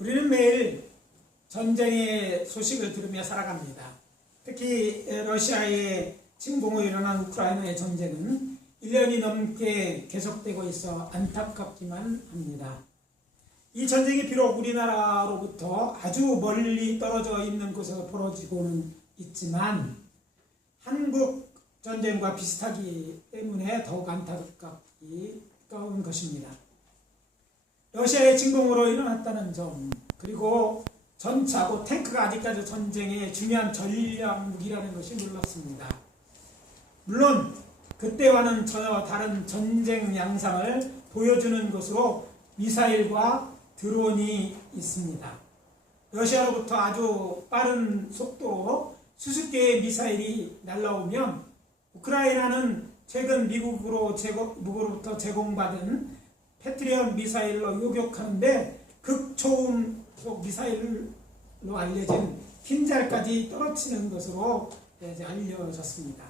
우리는 매일 전쟁의 소식을 들으며 살아갑니다. 특히 러시아의 침공으로 일어난 우크라이나의 전쟁은 1년이 넘게 계속되고 있어 안타깝기만 합니다. 이 전쟁이 비록 우리나라로부터 아주 멀리 떨어져 있는 곳에서 벌어지고는 있지만 한국 전쟁과 비슷하기 때문에 더욱 안타까운 것입니다. 러시아의 침공으로 일어났다는 점, 그리고 전차고 탱크가 아직까지 전쟁의 중요한 전략 무기라는 것이 놀랍습니다. 물론 그때와는 전혀 다른 전쟁 양상을 보여주는 것으로 미사일과 드론이 있습니다. 러시아로부터 아주 빠른 속도로 수십 개의 미사일이 날라오면 우크라이나는 최근 미국으로부터 제공받은 패트리엇 미사일로 요격하는데 극초음속 미사일로 알려진 킨잘까지 떨어뜨리는 것으로 알려졌습니다.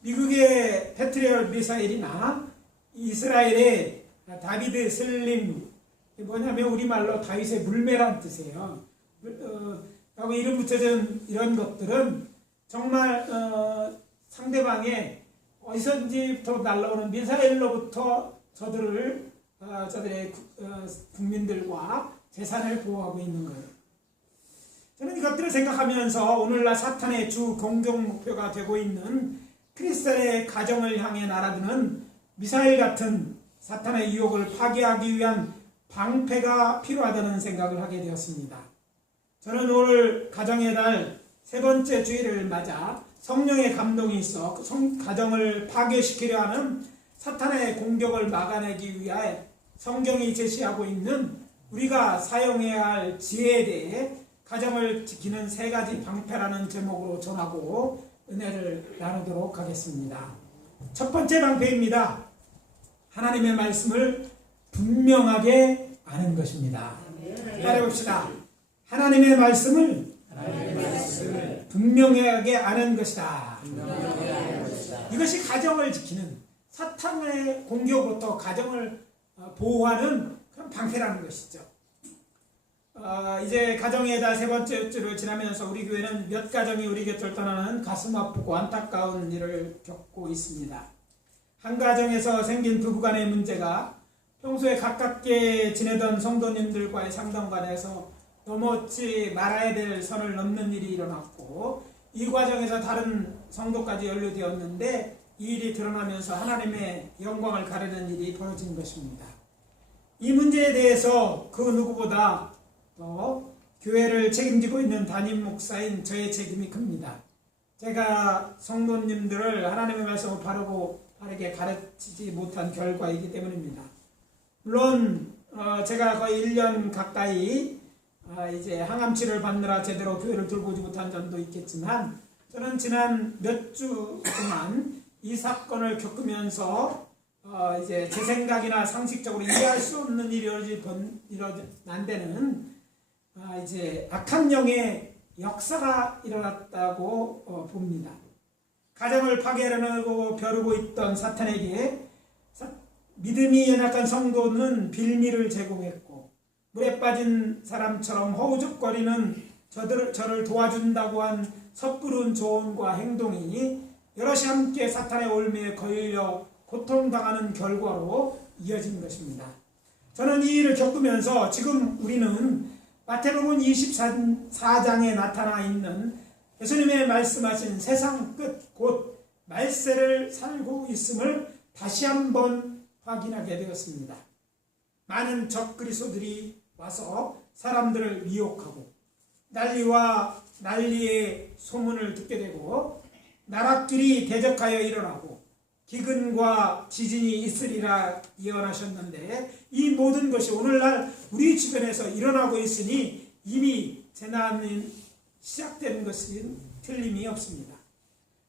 미국의 패트리엇 미사일이나 이스라엘의 다비드 슬림, 뭐냐면 우리말로 다윗의 물매란 뜻이에요. 라고 이름 붙여진 이런 것들은 정말 상대방의 어디선지부터 날라오는 미사일로부터 저들의 국민들과 재산을 보호하고 있는 거예요. 저는 이것들을 생각하면서 오늘날 사탄의 주 공격 목표가 되고 있는 크리스찬의 가정을 향해 날아드는 미사일 같은 사탄의 유혹을 파괴하기 위한 방패가 필요하다는 생각을 하게 되었습니다. 저는 오늘 가정의 달 세 번째 주일을 맞아 성령의 감동이 있어 가정을 파괴시키려 하는 사탄의 공격을 막아내기 위해 성경이 제시하고 있는 우리가 사용해야 할 지혜에 대해 가정을 지키는 3가지 방패라는 제목으로 전하고 은혜를 나누도록 하겠습니다. 첫 번째 방패입니다. 하나님의 말씀을 분명하게 아는 것입니다. 따라해봅시다. 하나님의 말씀을 분명하게 아는 것이다. 이것이 가정을 지키는, 사탄의 공격으로부터 가정을 보호하는 그런 방패라는 것이죠. 이제 가정의 달 세 번째 주를 지나면서 우리 교회는 몇 가정이 우리 곁을 떠나는 가슴 아프고 안타까운 일을 겪고 있습니다. 한 가정에서 생긴 부부간의 문제가 평소에 가깝게 지내던 성도님들과의 상담관에서 넘었지 말아야 될 선을 넘는 일이 일어났고, 이 과정에서 다른 성도까지 연루되었는데 이 일이 드러나면서 하나님의 영광을 가르는 일이 벌어진 것입니다. 이 문제에 대해서 그 누구보다 더 교회를 책임지고 있는 담임 목사인 저의 책임이 큽니다. 제가 성도님들을 하나님의 말씀을 바르게 가르치지 못한 결과이기 때문입니다. 물론 제가 거의 1년 가까이 이제 항암치료를 받느라 제대로 교회를 들고 오지 못한 점도 있겠지만, 저는 지난 몇 주 동안 이 사건을 겪으면서 이제 제 생각이나 상식적으로 이해할 수 없는 일이 일어난 데는 이제 악한 영의 역사가 일어났다고 봅니다. 가정을 파괴하려고 벼르고 있던 사탄에게 믿음이 연약한 성도는 빌미를 제공했고, 물에 빠진 사람처럼 허우적거리는 저를 도와준다고 한 섣부른 조언과 행동이 여럿이 함께 사탄의 올매에 걸려 고통당하는 결과로 이어진 것입니다. 저는 이 일을 겪으면서 지금 우리는 마태복음 24장에 나타나 있는 예수님의 말씀하신 세상 끝 곧 말세를 살고 있음을 다시 한번 확인하게 되었습니다. 많은 적그리스도들이 와서 사람들을 미혹하고 난리와 난리의 소문을 듣게 되고 나라끼리 대적하여 일어나고 기근과 지진이 있으리라 예언하셨는데, 이 모든 것이 오늘날 우리 주변에서 일어나고 있으니 이미 재난이 시작된 것은 틀림이 없습니다.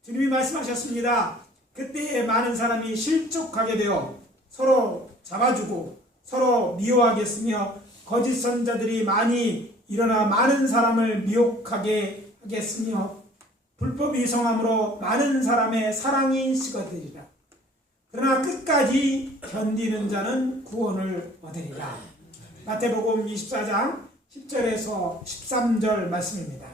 주님이 말씀하셨습니다. 그때에 많은 사람이 실족하게 되어 서로 잡아주고 서로 미워하겠으며 거짓 선자들이 많이 일어나 많은 사람을 미혹하게 하겠으며 불법이 성함으로 많은 사람의 사랑이 식어들이라. 그러나 끝까지 견디는 자는 구원을 얻으리라. 마태복음 24장 10절에서 13절 말씀입니다.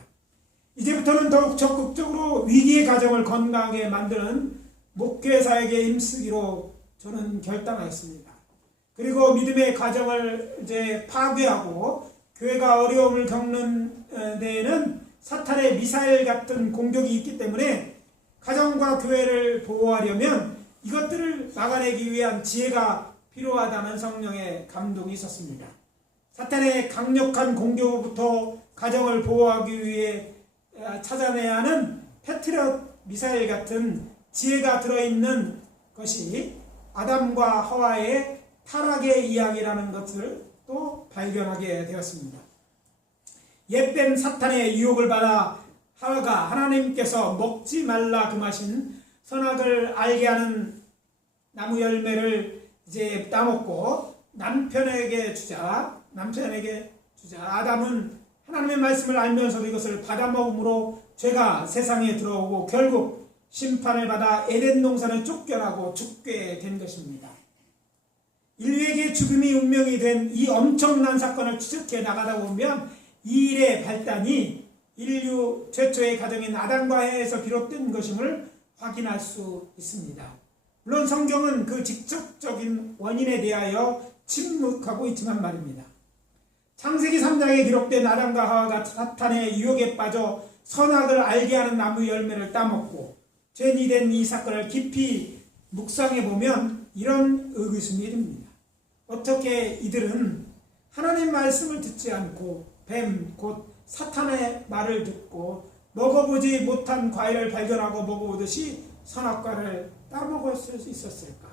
이제부터는 더욱 적극적으로 위기의 가정을 건강하게 만드는 목회사에게 힘쓰기로 저는 결단하였습니다. 그리고 믿음의 가정을 이제 파괴하고 교회가 어려움을 겪는 데에는 사탄의 미사일 같은 공격이 있기 때문에 가정과 교회를 보호하려면 이것들을 막아내기 위한 지혜가 필요하다는 성령의 감동이 있었습니다. 사탄의 강력한 공격으로부터 가정을 보호하기 위해 찾아내야 하는 패트리엇 미사일 같은 지혜가 들어있는 것이 아담과 하와의 타락의 이야기라는 것을 또 발견하게 되었습니다. 옛뱀 사탄의 유혹을 받아 하와가 하나님께서 먹지 말라 금하신 선악을 알게 하는 나무 열매를 이제 따먹고 남편에게 주자. 아담은 하나님의 말씀을 알면서도 이것을 받아먹음으로 죄가 세상에 들어오고 결국 심판을 받아 에덴 동산을 쫓겨나고 죽게 된 것입니다. 인류에게 죽음이 운명이 된 이 엄청난 사건을 추적해 나가다 보면 이 일의 발단이 인류 최초의 가정인 아담과 해에서 비롯된 것임을 확인할 수 있습니다. 물론 성경은 그 직접적인 원인에 대하여 침묵하고 있지만 말입니다. 창세기 3장에 기록된 아담과 하와가 사탄의 유혹에 빠져 선악을 알게 하는 나무 열매를 따먹고 죄인이 된 이 사건을 깊이 묵상해 보면 이런 의구심이 듭니다. 어떻게 이들은 하나님 말씀을 듣지 않고 뱀, 곧 사탄의 말을 듣고 먹어보지 못한 과일을 발견하고 먹어보듯이 선악과를 따먹을 수 있었을까?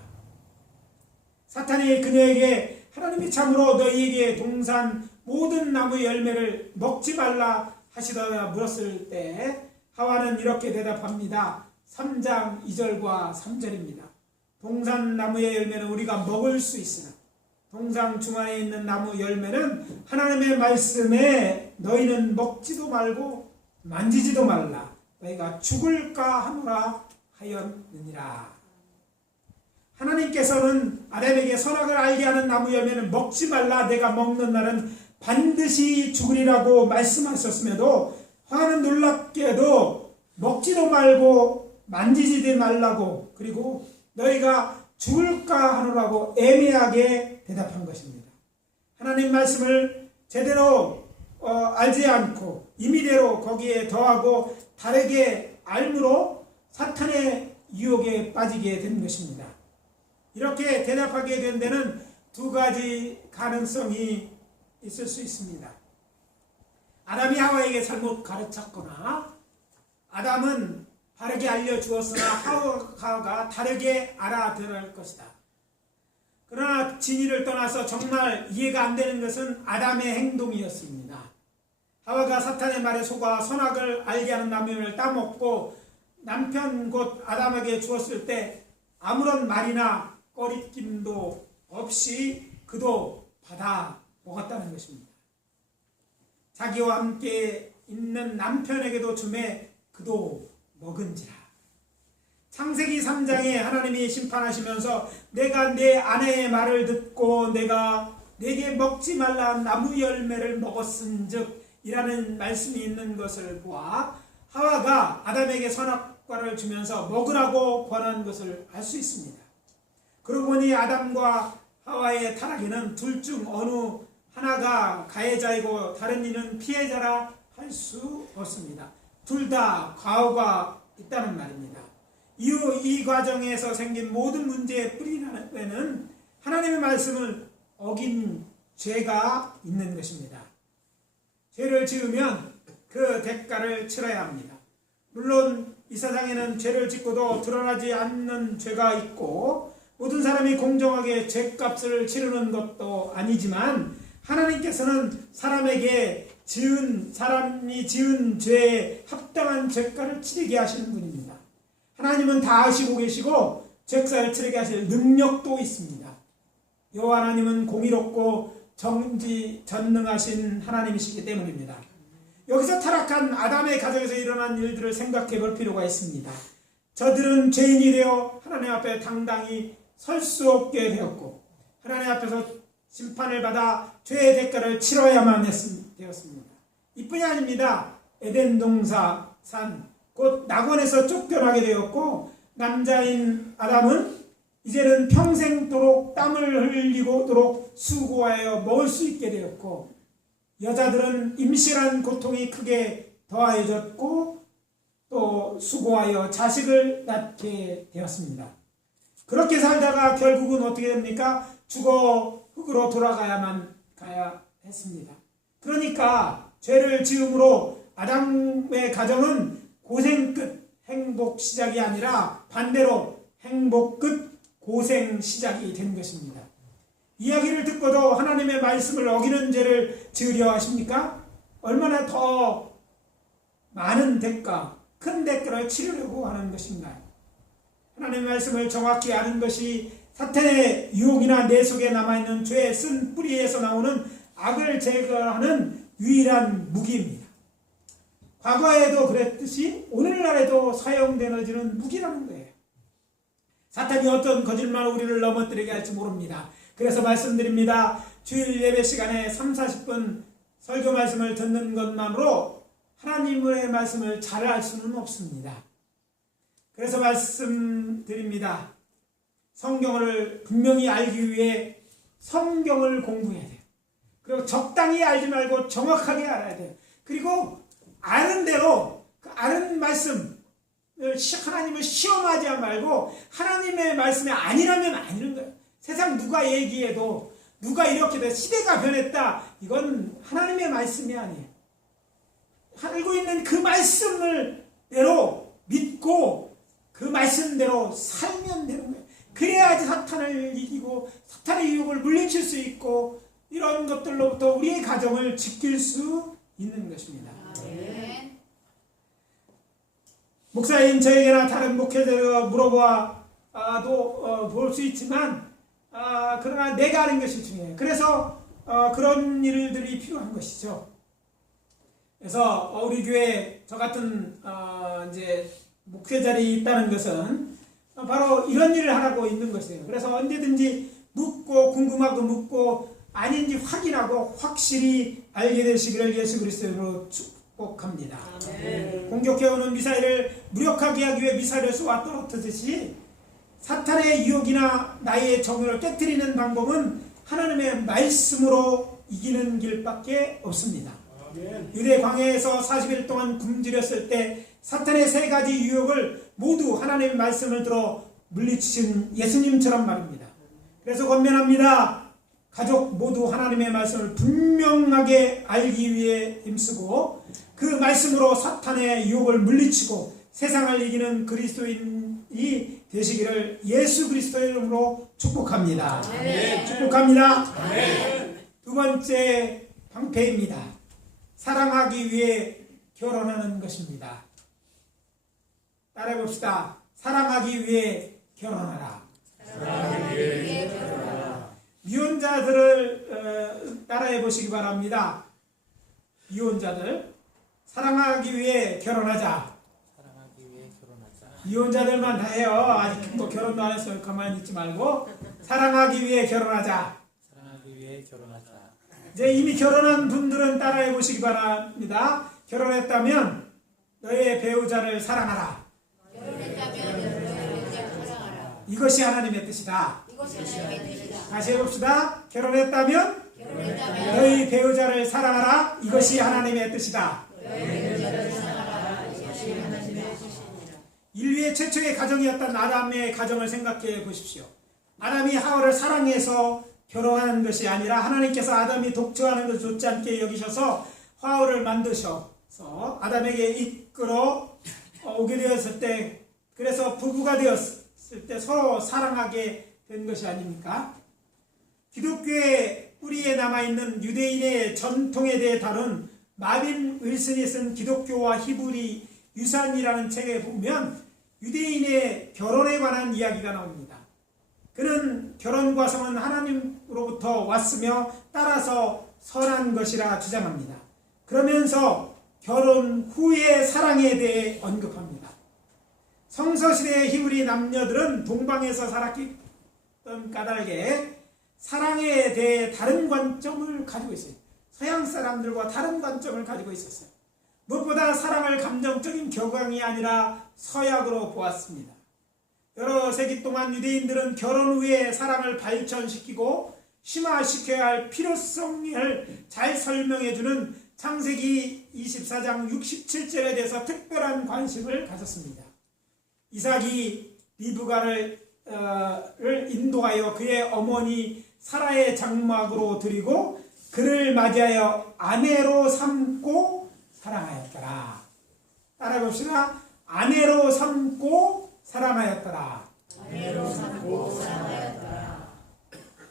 사탄이 그녀에게 하나님이 참으로 너희에게 동산 모든 나무 열매를 먹지 말라 하시더라 물었을 때 하와는 이렇게 대답합니다. 3장 2절과 3절입니다. 동산 나무의 열매는 우리가 먹을 수 있으나 동산 중앙에 있는 나무 열매는 하나님의 말씀에 너희는 먹지도 말고 만지지도 말라. 너희가 죽을까 하노라 하였느니라. 하나님께서는 아담에게 선악을 알게 하는 나무 열매는 먹지 말라. 내가 먹는 날은 반드시 죽으리라고 말씀하셨음에도 하와는 놀랍게도 먹지도 말고 만지지도 말라고 그리고 너희가 죽을까 하노라고 애매하게 대답한 것입니다. 하나님 말씀을 제대로 알지 않고 임의대로 거기에 더하고 다르게 알므로 사탄의 유혹에 빠지게 된 것입니다. 이렇게 대답하게 된 데는 두 가지 가능성이 있을 수 있습니다. 아담이 하와에게 잘못 가르쳤거나 아담은 바르게 알려주었으나 하와가 다르게 알아들을 것이다. 그러나 진리를 떠나서 정말 이해가 안 되는 것은 아담의 행동이었습니다. 하와가 사탄의 말에 속아 선악을 알게 하는 나무를 따먹고 남편 곧 아담에게 주었을 때 아무런 말이나 꺼리낌도 없이 그도 받아 먹었다는 것입니다. 자기와 함께 있는 남편에게도 주매 그도 먹은지라. 창세기 3장에 하나님이 심판하시면서 내가 내 아내의 말을 듣고 내가 내게 먹지 말라 나무 열매를 먹었은즉 이라는 말씀이 있는 것을 보아 하와가 아담에게 선악과를 주면서 먹으라고 권한 것을 알 수 있습니다. 그러고 보니 아담과 하와의 타락에는 둘 중 어느 하나가 가해자이고 다른 이는 피해자라 할 수 없습니다. 둘 다 과오가 있다는 말입니다. 이후 이 과정에서 생긴 모든 문제의 뿌리는 하나님의 말씀을 어긴 죄가 있는 것입니다. 죄를 지으면 그 대가를 치러야 합니다. 물론 이 세상에는 죄를 짓고도 드러나지 않는 죄가 있고 모든 사람이 공정하게 죄값을 치르는 것도 아니지만 하나님께서는 사람이 지은 죄에 합당한 죄가를 치르게 하시는 분입니다. 하나님은 다 아시고 계시고 죄가를 치르게 하실 능력도 있습니다. 여호와 하나님은 공의롭고 전능하신 하나님이시기 때문입니다. 여기서 타락한 아담의 가정에서 일어난 일들을 생각해 볼 필요가 있습니다. 저들은 죄인이 되어 하나님 앞에 당당히 설 수 없게 되었고 하나님 앞에서 심판을 받아 죄의 대가를 치러야만 되었습니다. 이뿐이 아닙니다. 에덴 동산 곧 낙원에서 쫓겨나게 되었고, 남자인 아담은 이제는 평생도록 땀을 흘리고도록 수고하여 먹을 수 있게 되었고, 여자들은 임신한 고통이 크게 더하여졌고 또 수고하여 자식을 낳게 되었습니다. 그렇게 살다가 결국은 어떻게 됩니까? 죽어 흙으로 돌아가야만 가야 했습니다. 그러니까 죄를 지음으로 아담의 가정은 고생 끝 행복 시작이 아니라 반대로 행복 끝 고생 시작이 된 것입니다. 이야기를 듣고도 하나님의 말씀을 어기는 죄를 지으려 하십니까? 얼마나 더 많은 대가, 큰 대가를 치르려고 하는 것인가요? 하나님의 말씀을 정확히 아는 것이 사탄의 유혹이나 내 속에 남아있는 죄의 쓴 뿌리에서 나오는 악을 제거하는 유일한 무기입니다. 과거에도 그랬듯이 오늘날에도 사용되어지는 무기라는 거예요. 사탄이 어떤 거짓말로 우리를 넘어뜨리게 할지 모릅니다. 그래서 말씀드립니다. 주일 예배 시간에 30-40분 설교 말씀을 듣는 것만으로 하나님의 말씀을 잘 알 수는 없습니다. 그래서 말씀드립니다. 성경을 분명히 알기 위해 성경을 공부해야 돼요. 그리고 적당히 알지 말고 정확하게 알아야 돼요. 그리고 아는 대로 그 아는 말씀, 하나님을 시험하지 말고 하나님의 말씀이 아니라면 아니는 거예요. 세상 누가 얘기해도 누가 이렇게 돼 시대가 변했다, 이건 하나님의 말씀이 아니에요. 알고 있는 그 말씀을 대로 믿고 그 말씀대로 살면 되는 거예요. 그래야지 사탄을 이기고 사탄의 유혹을 물리칠 수 있고 이런 것들로부터 우리의 가정을 지킬 수 있는 것입니다. 네. 목사인 저에게나 다른 목회자가 물어봐도 볼 수 있지만 그러나 내가 아는 것이 중요해요. 그래서 그런 일들이 필요한 것이죠. 그래서 우리 교회 저 같은 이제 목회자리 있다는 것은 바로 이런 일을 하라고 있는 것이에요. 그래서 언제든지 묻고 궁금하고 묻고 아닌지 확인하고 확실히 알게 되시기를 예수 그리스도로 축복합니다. 공격해오는 미사일을 무력하게 하기 위해 미사일을 쏘아 떨어뜨듯이 사탄의 유혹이나 나의 정욕을 깨뜨리는 방법은 하나님의 말씀으로 이기는 길밖에 없습니다. 유대 광야에서 40일 동안 굶주렸을 때 사탄의 세 가지 유혹을 모두 하나님의 말씀을 들어 물리치신 예수님처럼 말입니다. 그래서 권면합니다. 가족 모두 하나님의 말씀을 분명하게 알기 위해 힘쓰고 그 말씀으로 사탄의 유혹을 물리치고 세상을 이기는 그리스도인이 되시기를 예수 그리스도의 이름으로 축복합니다. 축복합니다. 두 번째 방패입니다. 사랑하기 위해 결혼하는 것입니다. 따라해봅시다. 사랑하기 위해 결혼하라. 미혼자들을 따라해보시기 바랍니다. 미혼자들, 사랑하기 위해 결혼하자. 미혼자들만 다 해요. 아직 뭐 결혼도 안 했어요. 가만히 있지 말고 사랑하기 위해 결혼하자. 이제 이미 결혼한 분들은 따라해 보시기 바랍니다. 결혼했다면 너의 배우자를 사랑하라. 이것이 하나님의 뜻이다. 다시 해봅시다. 결혼했다면 너희 배우자를 사랑하라. 이것이 하나님의 뜻이다. 인류의 최초의 가정이었던 아담의 가정을 생각해 보십시오. 아담이 하와를 사랑해서 결혼하는 것이 아니라 하나님께서 아담이 독처하는 것을 좋지 않게 여기셔서 하와를 만드셔서 아담에게 이끌어 오게 되었을 때, 그래서 부부가 되었을 때 서로 사랑하게 된 것이 아닙니까? 기독교의 뿌리에 남아있는 유대인의 전통에 대해 다룬 마빈 윌슨이 쓴 기독교와 히브리 유산이라는 책에 보면 유대인의 결혼에 관한 이야기가 나옵니다. 그는 결혼과 성은 하나님으로부터 왔으며 따라서 선한 것이라 주장합니다. 그러면서 결혼 후의 사랑에 대해 언급합니다. 성서시대의 히브리 남녀들은 동방에서 살았던 까닭에 사랑에 대해 다른 관점을 가지고 있어요. 서양 사람들과 다른 관점을 가지고 있었어요. 무엇보다 사랑을 감정적인 격앙이 아니라 서약으로 보았습니다. 여러 세기 동안 유대인들은 결혼 후에 사랑을 발전시키고 심화시켜야 할 필요성을 잘 설명해주는 창세기 24장 67절에 대해서 특별한 관심을 가졌습니다. 이삭이 리브가를 인도하여 그의 어머니 사라의 장막으로 드리고 그를 맞이하여 아내로 삼고 사랑하였더라. 따라해 봅시다. 아내로 삼고 사랑하였더라. 아내로 삼고 사랑하였더라.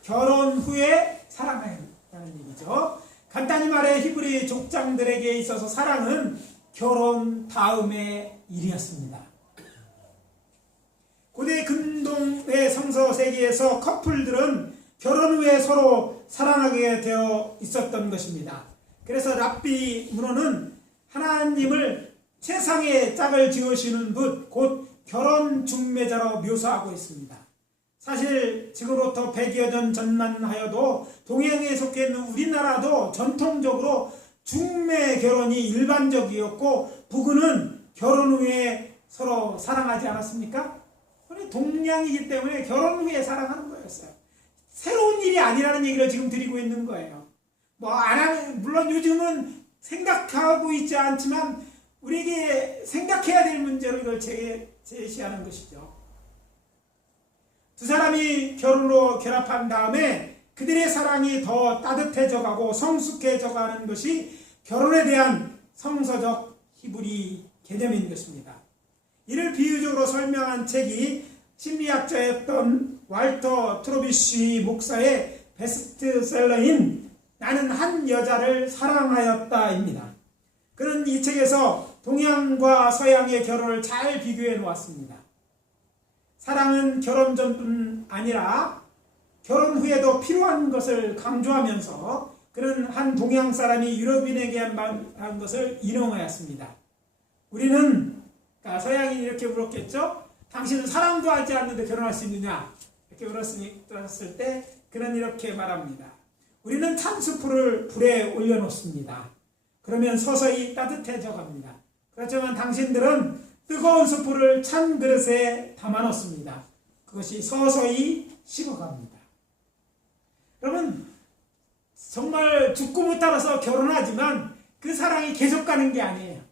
결혼 후에 사랑하였다는 얘기죠. 간단히 말해 히브리 족장들에게 있어서 사랑은 결혼 다음의 일이었습니다. 고대 근동의 성서 세계에서 커플들은 결혼 후에 서로 사랑하게 되어 있었던 것입니다. 그래서 랍비 문호는 하나님을 세상에 짝을 지으시는 분, 곧 결혼 중매자로 묘사하고 있습니다. 사실 지금으로부터 100여 년 전만 하여도 동양에 속해 있는 우리나라도 전통적으로 중매 결혼이 일반적이었고 부부는 결혼 후에 서로 사랑하지 않았습니까? 동양이기 때문에 결혼 후에 사랑하는 거였어요. 새로운 일이 아니라는 얘기를 지금 드리고 있는 거예요. 물론 요즘은 생각하고 있지 않지만 우리에게 생각해야 될 문제로 이걸 제시하는 것이죠. 두 사람이 결혼으로 결합한 다음에 그들의 사랑이 더 따뜻해져 가고 성숙해져 가는 것이 결혼에 대한 성서적 히브리 개념인 것입니다. 이를 비유적으로 설명한 책이 심리학자였던 walter 트로비쉬 목사의 베스트셀러인 나는 한 여자를 사랑하였다입니다. 그는 이 책에서 동양과 서양의 결혼을 잘 비교해 놓았습니다. 사랑은 결혼 전뿐 아니라 결혼 후에도 필요한 것을 강조하면서 그는 한 동양 사람이 유럽인에게 한 것을 인용하였습니다. 우리는, 서양인이 이렇게 물었겠죠? 당신은 사랑도 하지 않는데 결혼할 수 있느냐? 이렇게 물었을 때 그는 이렇게 말합니다. 우리는 참수풀을 불에 올려놓습니다. 그러면 서서히 따뜻해져 갑니다. 그렇지만 당신들은 뜨거운 수풀을 찬 그릇에 담아놓습니다. 그것이 서서히 식어갑니다. 여러분, 정말 죽고 못 살아서 결혼하지만 그 사랑이 계속 가는 게 아니에요.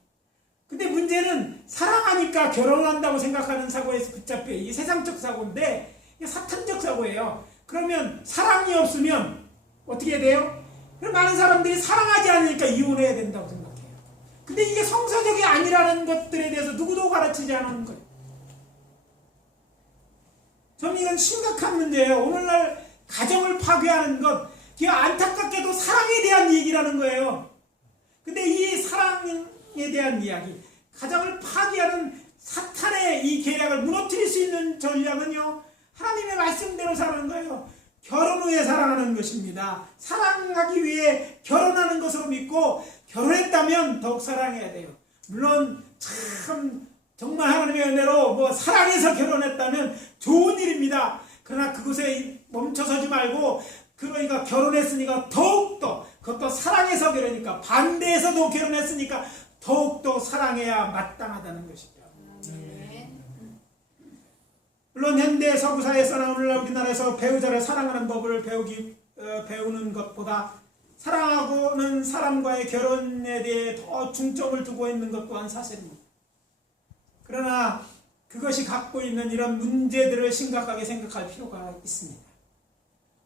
근데 문제는 사랑하니까 결혼한다고 생각하는 사고에서 붙잡혀. 이게 세상적 사고인데 이게 사탄적 사고예요. 그러면 사랑이 없으면 어떻게 돼요? 많은 사람들이 사랑하지 않으니까 이혼해야 된다고 생각해요. 근데 이게 성서적이 아니라는 것들에 대해서 누구도 가르치지 않은 거예요. 저는 이건 심각한 문제예요. 오늘날 가정을 파괴하는 것, 이게 안타깝게도 사랑에 대한 얘기라는 거예요. 근데 이 사랑에 대한 이야기, 가정을 파괴하는 사탄의 이 계략을 무너뜨릴 수 있는 전략은요, 하나님의 말씀대로 사는 거예요. 결혼 후에 사랑하는 것입니다. 사랑하기 위해 결혼하는 것으로 믿고 결혼했다면 더욱 사랑해야 돼요. 물론 참 정말 하나님의 은혜로 사랑해서 결혼했다면 좋은 일입니다. 그러나 그곳에 멈춰서지 말고 그러니까 결혼했으니까 더욱더 그것도 사랑해서 결혼하니까 반대해서도 결혼했으니까 더욱더 사랑해야 마땅하다는 것이죠. 물론 현대 서구사회에서나 오늘날 우리나라에서 배우자를 사랑하는 법을 배우는 것보다 사랑하고는 사람과의 결혼에 대해 더 중점을 두고 있는 것 또한 사실입니다. 그러나 그것이 갖고 있는 이런 문제들을 심각하게 생각할 필요가 있습니다.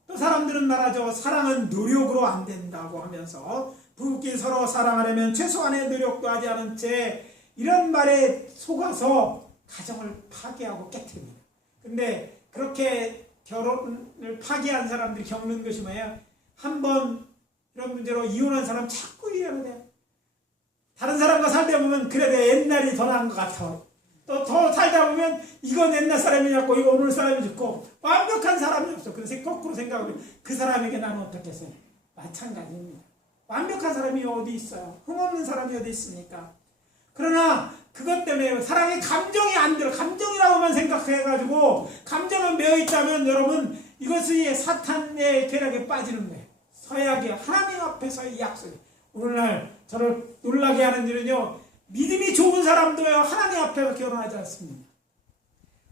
또 사람들은 말하죠. 사랑은 노력으로 안 된다고 하면서 부부끼리 서로 사랑하려면 최소한의 노력도 하지 않은 채 이런 말에 속아서 가정을 파괴하고 깨트립니다. 근데 그렇게 결혼을 파괴한 사람들이 겪는 것이 뭐예요? 한번 이런 문제로 이혼한 사람 자꾸 이혼을 해요. 다른 사람과 살다 보면 그래 내가 옛날이 더 나은 것 같아. 또 더 살다 보면 이건 옛날 사람이 낫고 이거 오늘 사람이 좋고 완벽한 사람이 없어. 그래서 거꾸로 생각하면 그 사람에게 나는 어떻겠어요? 마찬가지입니다. 완벽한 사람이 어디 있어요? 흠없는 사람이 어디 있습니까? 그러나 그것 때문에 사랑의 감정이 안 들어. 감정이라고만 생각해가지고 감정은 매어 있다면 여러분 이것이 사탄의 계략에 빠지는 거예요. 서약이 하나님 앞에서의 약속이. 오늘날 저를 놀라게 하는 일은요, 믿음이 좋은 사람도요 하나님 앞에서 결혼하지 않습니다.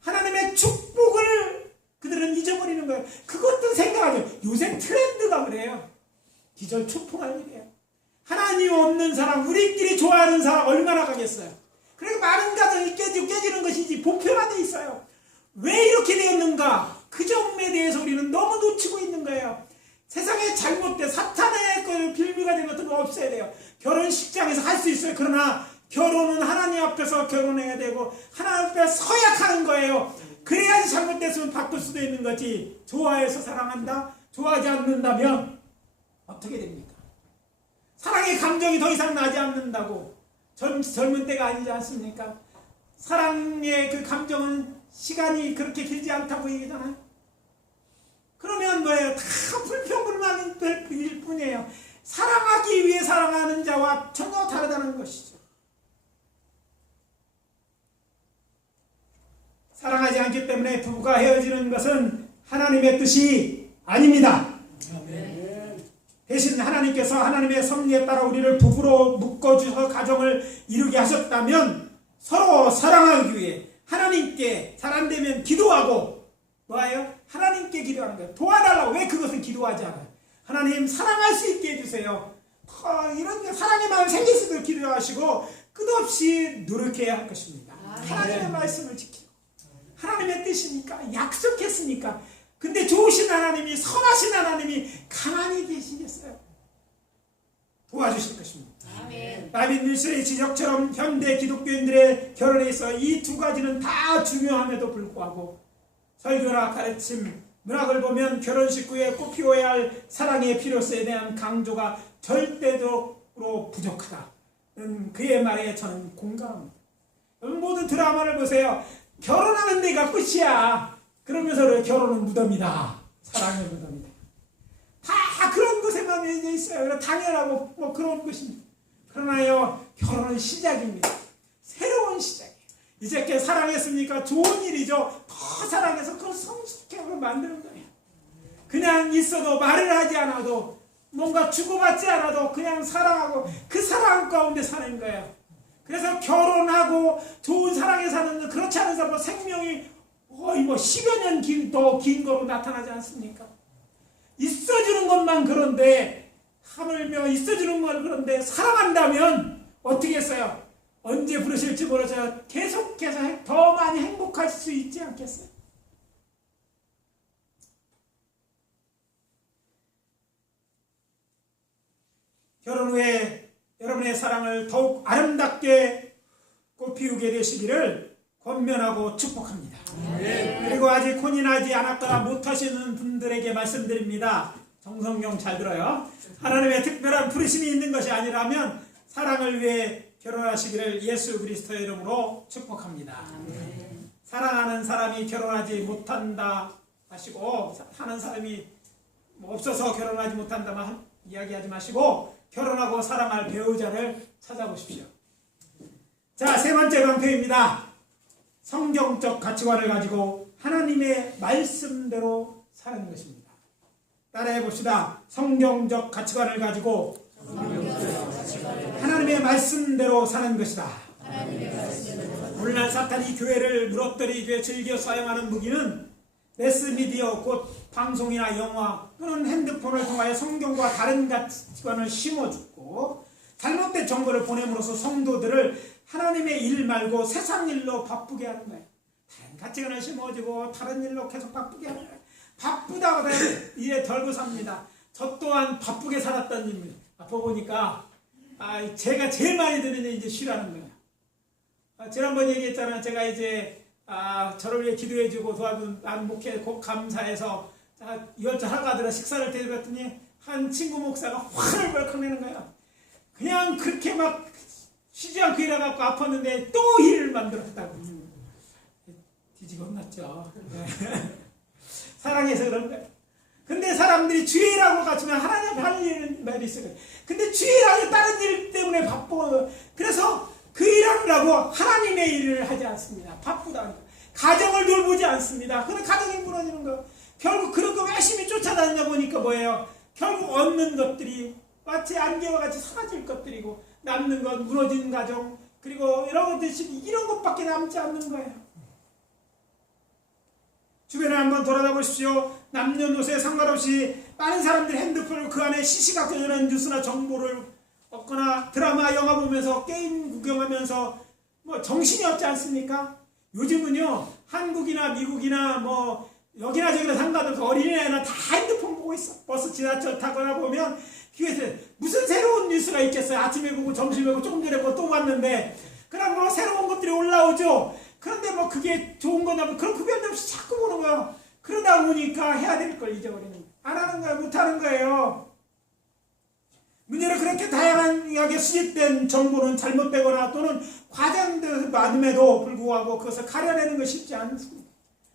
하나님의 축복을 그들은 잊어버리는 거예요. 그것도 생각하죠. 요새 트렌드가 그래요. 기절 초풍할 일이에요. 하나님 없는 사람, 우리끼리 좋아하는 사람 얼마나 가겠어요. 그러니까 많은 가정이 깨지는 것이지 보편화되어 있어요. 왜 이렇게 되었는가? 그 점에 대해서 우리는 너무 놓치고 있는 거예요. 세상에 잘못된 사탄의 그 빌미가 된 것들은 없애야 돼요. 결혼식장에서 할 수 있어요. 그러나 결혼은 하나님 앞에서 결혼해야 되고 하나님 앞에 서약하는 거예요. 그래야지 잘못됐으면 바꿀 수도 있는 거지. 좋아해서 사랑한다? 좋아하지 않는다면 어떻게 됩니까? 사랑의 감정이 더 이상 나지 않는다고. 젊은 때가 아니지 않습니까? 사랑의 그 감정은 시간이 그렇게 길지 않다고 얘기잖아요. 그러면 뭐예요? 다 불평불만일 뿐이에요. 사랑하기 위해 사랑하는 자와 전혀 다르다는 것이죠. 사랑하지 않기 때문에 부부가 헤어지는 것은 하나님의 뜻이 아닙니다. 대신 하나님께서 하나님의 섭리에 따라 우리를 부부로 묶어주셔서 가정을 이루게 하셨다면 서로 사랑하기 위해 하나님께 잘 안되면 기도하고 뭐예요? 하나님께 기도하는 거예요. 도와달라고. 왜 그것을 기도하지 않아요? 하나님 사랑할 수 있게 해주세요. 이런 사랑의 마음 생길 수 있도록 기도하시고 끝없이 노력해야 할 것입니다. 하나님의 말씀을 지키고 하나님의 뜻이니까 약속했으니까. 근데 좋으신 하나님이 선하신 하나님이 가만히 계시겠어요? 도와주실 것입니다. 나빈 윌슨의 지적처럼 현대 기독교인들의 결혼에 있어 이 두 가지는 다 중요함에도 불구하고 설교나 가르침, 문학을 보면 결혼식 후에 꼭 피워야 할 사랑의 필요성에 대한 강조가 절대적으로 부족하다. 그의 말에 저는 공감합니다. 모든 드라마를 보세요. 결혼하는 데가 끝이야. 그러면서 결혼은 무덤이다. 사랑의 무덤이다. 다 그런 것에만 있어요. 당연하고 뭐 그런 것입니다. 그러나요, 결혼은 시작입니다. 새로운 시작이에요. 이제 사랑했으니까 좋은 일이죠. 더 사랑해서 그걸 성숙하게 만드는 거예요. 그냥 있어도 말을 하지 않아도 뭔가 주고받지 않아도 그냥 사랑하고 그 사랑 가운데 사는 거예요. 그래서 결혼하고 좋은 사랑에 사는, 그렇지 않은 사람은 생명이 거의 뭐 10여 년 더 긴 거로 나타나지 않습니까? 있어주는 것만 그런데, 하물며 있어주는 건 그런데 사랑한다면 어떻게 했어요? 언제 부르실지 모르죠. 계속해서 더 많이 행복할 수 있지 않겠어요? 결혼 후에 여러분의 사랑을 더욱 아름답게 꽃피우게 되시기를 권면하고 축복합니다. 그리고 아직 혼인하지 않았거나 못하시는 분들에게 말씀드립니다. 정성경 잘 들어요. 하나님의 특별한 부르심이 있는 것이 아니라면 사랑을 위해 결혼하시기를 예수 그리스도의 이름으로 축복합니다. 사랑하는 사람이 결혼하지 못한다 하시고, 하는 사람이 없어서 결혼하지 못한다만 이야기하지 마시고 결혼하고 사랑할 배우자를 찾아보십시오. 자, 세 번째 방편입니다. 성경적 가치관을 가지고 하나님의 말씀대로 사는 것입니다. 따라해 봅시다. 성경적 가치관을 가지고 하나님의 말씀대로 사는 것이다. 오늘날 사탄이 교회를 무너뜨리기 위해 즐겨 사용하는 무기는 매스미디어, 곧 방송이나 영화 또는 핸드폰을 통하여 성경과 다른 가치관을 심어주고 잘못된 정보를 보냄으로써 성도들을 하나님의 일 말고 세상 일로 바쁘게 하는 거예요. 다른 가치관을 심어주고 다른 일로 계속 바쁘게 하는 거예요. 바쁘다고 일에 덜고 삽니다. 저 또한 바쁘게 살았던 인물. 아파 보니까 제가 제일 많이 드는 게 이제 쉬라는 거예요. 지난번 얘기했잖아요. 제가 이제 저를 위해 기도해주고 도와준 목회 곧 감사해서 이월절 하가들어 식사를 대접했더니 한 친구 목사가 화를 벌컥 내는 거예요. 그냥 그렇게 막 쉬지 않고 일해갖고 아팠는데 또 일을 만들었다고. 뒤지고 혼났죠. 사랑해서 그런 거예요. 근데 사람들이 주일하고 같으면 하나님 할 일은 말이 있어요. 근데 주일하고 다른 일 때문에 바빠. 그래서 그 일하느라고 하나님의 일을 하지 않습니다. 바쁘다. 가정을 돌보지 않습니다. 근데 가정이 무너지는 거. 결국 그런 거 열심히 쫓아다니다 보니까 뭐예요? 결국 얻는 것들이 마치 안개와 같이 사라질 것들이고, 남는 것, 무너진 가정, 그리고 여러 것들이 이런 것밖에 남지 않는 거예요. 주변에 한번 돌아다 보십시오. 남녀노소에 상관없이 많은 사람들이 핸드폰을 그 안에 시시각각이라는 뉴스나 정보를 얻거나 드라마, 영화 보면서 게임 구경하면서 뭐 정신이 없지 않습니까? 요즘은요, 한국이나 미국이나 뭐 여기나 저기나 상관없이 어린애나 다 핸드폰 보고 있어. 버스 지하철 타거나 보면 귀에서 무슨 새로운 뉴스가 있겠어요. 아침에 보고 점심에 보고 조금 전에 보고 또 봤는데, 그럼 뭐 새로운 것들이 올라오죠. 그런데 뭐 그게 좋은 거냐, 뭐 그런 구별 없이 자꾸 보는 거야. 그러다 보니까 해야 될 걸 잊어버리는 거야. 안 하는 거야, 못 하는 거예요. 문제는 그렇게 다양하게 수집된 정보는 잘못되거나 또는 과장되어 많음에도 불구하고 그것을 가려내는 것이 쉽지 않습니다.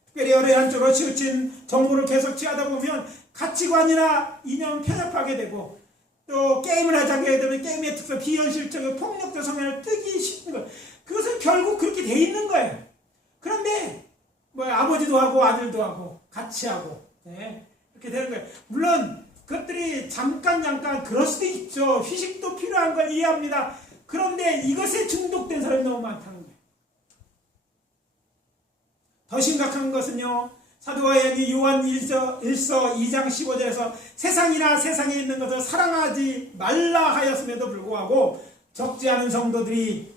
특별히 어느 한쪽으로 치우친 정보를 계속 취하다 보면 가치관이나 이념 편협하게 되고, 또 게임을 하자게 되면 게임의 특성, 비현실적인 폭력적 성향을 뜨기 쉽은 거예요. 그것은 결국 그렇게 돼 있는 거예요. 그런데 뭐 아버지도 하고 아들도 하고 같이 하고, 네, 이렇게 되는 거예요. 물론 그것들이 잠깐 그럴 수도 있죠. 휴식도 필요한 걸 이해합니다. 그런데 이것에 중독된 사람이 너무 많다는 거예요. 더 심각한 것은요, 사도행전 요한 1서 2장 15절에서 세상이나 세상에 있는 것을 사랑하지 말라 하였음에도 불구하고 적지 않은 성도들이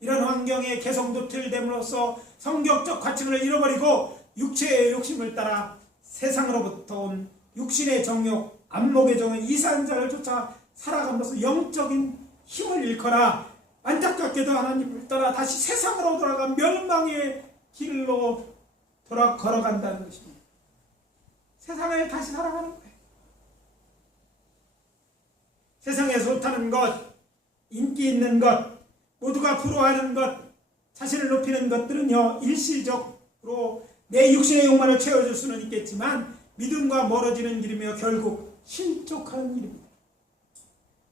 이런 환경에 개성도 틀됨으로써 성격적 가치를 잃어버리고 육체의 욕심을 따라 세상으로부터 온 육신의 정욕, 안목의 정욕, 이산자를 쫓아 살아감으로써 영적인 힘을 잃거나 안타깝게도 하나님을 따라 다시 세상으로 돌아가 멸망의 길로 걸어간다는 것입니다. 세상을 다시 살아가는 거예요. 세상에 좋다는 것, 인기 있는 것, 모두가 부러워하는 것, 자신을 높이는 것들은요, 일시적으로 내 육신의 욕망을 채워줄 수는 있겠지만 믿음과 멀어지는 길이며 결국 실족하는 일입니다.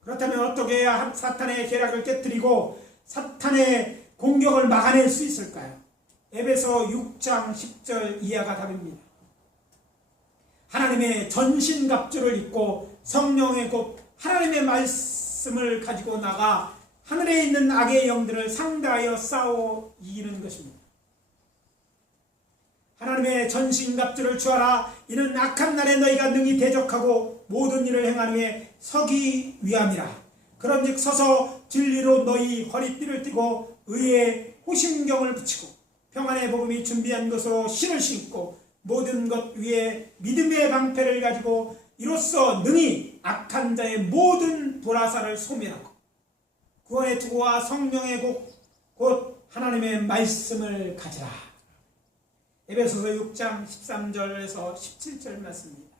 그렇다면 어떻게 해야 사탄의 계략을 깨뜨리고 사탄의 공격을 막아낼 수 있을까요? 에베소 6장 10절 이하가 답입니다. 하나님의 전신갑주를 입고 성령의 곧 하나님의 말씀을 가지고 나가 하늘에 있는 악의 영들을 상대하여 싸워 이기는 것입니다. 하나님의 전신갑주를 취하라. 이는 악한 날에 너희가 능히 대적하고 모든 일을 행한 후에 서기 위함이라. 그런즉 서서 진리로 너희 허리띠를 띠고 의의 호심경을 붙이고 평안의 복음이 준비한 것으로 신을 신고 모든 것 위에 믿음의 방패를 가지고 이로써 능히 악한 자의 모든 불화살을 소멸하고 구원의 투구와 성령의 곧 하나님의 말씀을 가지라. 에베소서 6장 13절에서 17절 말씀입니다.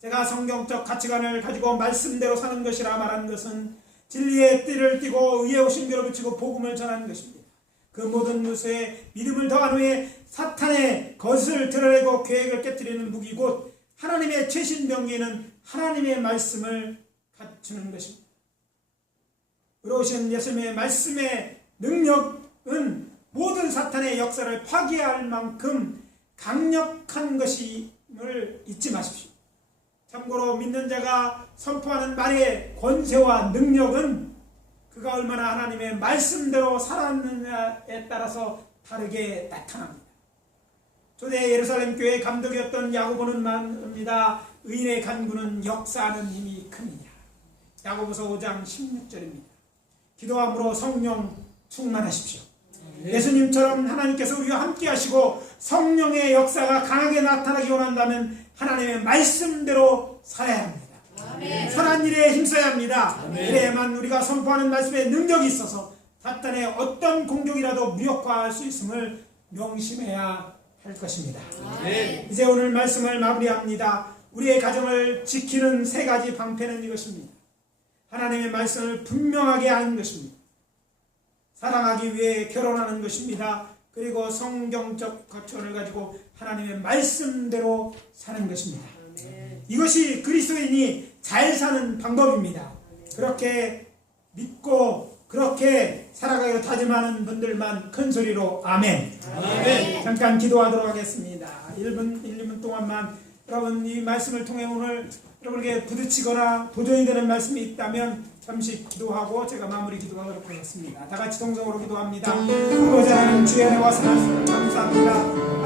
제가 성경적 가치관을 가지고 말씀대로 사는 것이라 말한 것은 진리의 띠를 띠고 의의 오심교를 붙이고 복음을 전하는 것입니다. 그 모든 것에 믿음을 더한 후에 사탄의 것을 드러내고 계획을 깨뜨리는 무기 곧 하나님의 최신 병기에는 하나님의 말씀을 갖추는 것입니다. 의로우신 예수님의 말씀의 능력은 모든 사탄의 역사를 파괴할 만큼 강력한 것임을 잊지 마십시오. 참고로 믿는 자가 선포하는 말의 권세와 능력은 그가 얼마나 하나님의 말씀대로 살았느냐에 따라서 다르게 나타납니다. 초대 예루살렘 교회의 감독이었던 야고보는 말합니다. 의인의 간구는 역사하는 힘이 크니라. 야고보서 5장 16절입니다. 기도함으로 성령 충만하십시오. 예수님처럼 하나님께서 우리와 함께 하시고 성령의 역사가 강하게 나타나기 원한다면 하나님의 말씀대로 살아야 합니다. 아멘. 선한 일에 힘써야 합니다. 아멘. 그래야만 우리가 선포하는 말씀에 능력이 있어서 사탄의 어떤 공격이라도 무력화할 수 있음을 명심해야 할 것입니다. 아멘. 이제 오늘 말씀을 마무리합니다. 우리의 가정을 지키는 세 가지 방패는 이것입니다. 하나님의 말씀을 분명하게 하는 것입니다. 사랑하기 위해 결혼하는 것입니다. 그리고 성경적 가치관을 가지고 하나님의 말씀대로 사는 것입니다. 이것이 그리스도인이 잘 사는 방법입니다. 그렇게 믿고 그렇게 살아가기로 다짐하는 분들만 큰 소리로 아멘. 아멘. 잠깐 기도하도록 하겠습니다. 1분 2분 동안만 여러분 이 말씀을 통해 오늘 여러분에게 부딪히거나 도전이 되는 말씀이 있다면 잠시 기도하고 제가 마무리 기도하도록 하겠습니다. 다 같이 동성으로 기도합니다. 아버지 하나님 주의 은혜와 사랑 감사합니다.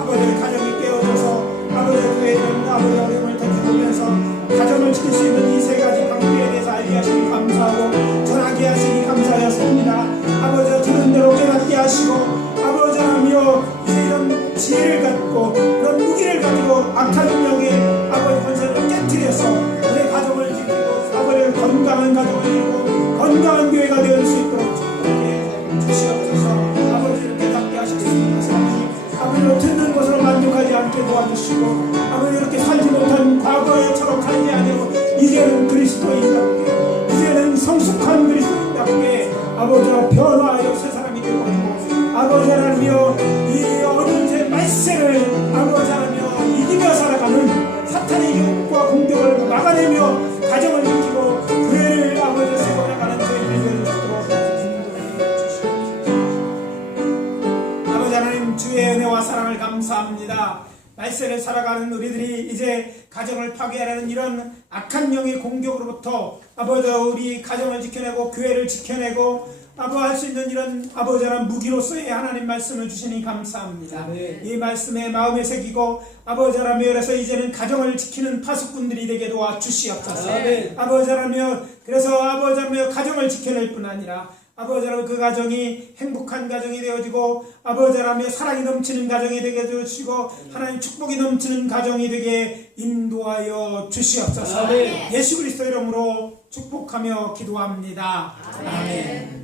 아버지의 가정이 깨어져서 아버지의 교회에 있는 아버지의 어려움을 던져보면서 가정을 지킬 수 있는 이 세 가지 방법에 대해서 알게 하시니 감사하고 전하게 하시니 감사하였습니다. 아버지가 들은 대로 깨닫게 하시고 아버지 하나님이여 이제 이런 지혜를 갖고 이런 무기를 가지고 악한 영의 아버지 권세를 깨뜨려서 우리의 가정을 지키고 아버지의 건강한 가정을 이루고 건강한 교회가 되어줄 수 있도록 축복해 주시옵소서. 아버지를 깨닫게 하셨습니다. 아버지를 듣는 것으로 만족하지 않게 도와주시고 아버지 이렇게 살지 못한 과거에처럼 살지 아니고 이제는 그리스도인답게 이제는 성숙한 그리스도인답게 아버지로 변화하여 새 사람이 되고 아버지 하나님이여 이 어느새 말세를 아버지 하나님이여 이기며 살아가는 사탄의 유혹과 공격을 막아내며 가정을 지키고 교회를 아버지 세워나가는 저희들 되어줄 수 있도록 인도해 주시옵소서. 아버지 하나님 주의 은혜와 사랑을 감사합니다. 말세를 살아가는 우리들이 이제 가정을 파괴하려는 이런 악한 영의 공격으로부터 아버지 우리 가정을 지켜내고 교회를 지켜내고 할 수 있는 이런 아버지 하나님 무기로서의 하나님 말씀을 주시니 감사합니다. 이 말씀에 마음에 새기고 아버지 하나님 그래서 이제는 가정을 지키는 파수꾼들이 되게 도와주시옵소서. 아버지 하나님 그래서 아버지 하나님 가정을 지켜낼 뿐 아니라 아버지 하나님 그 가정이 행복한 가정이 되어지고 아버지 하나님 사랑이 넘치는 가정이 되게 해주시고 하나님 축복이 넘치는 가정이 되게 인도하여 주시옵소서. 예수 그리스도 이름으로 축복하며 기도합니다. 아멘.